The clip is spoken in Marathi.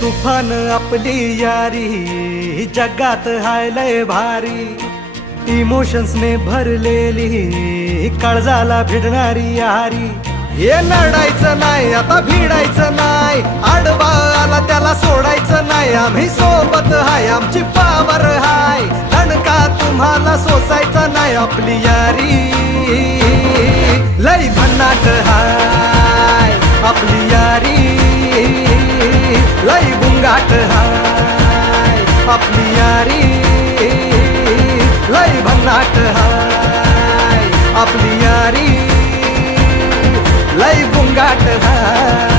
तुफान आपली यारी जगात हाय लय भारी, इमोशन्सने भरलेली काळजाला भिडणारी यारी. हे लढायचं नाही आता भिडायचं नाही, आडवा आला त्याला सोडायचं नाही. आम्ही सोबत हाय आमची पावर हाय, दणका तुम्हाला सोसायचा नाही. आपली यारी लय भन्नाट हाय, आपली यारी लय बुंगाट हाय. आपली यारी लय भन्नाट हाय, आपली यारी लय बुंगाट हाय.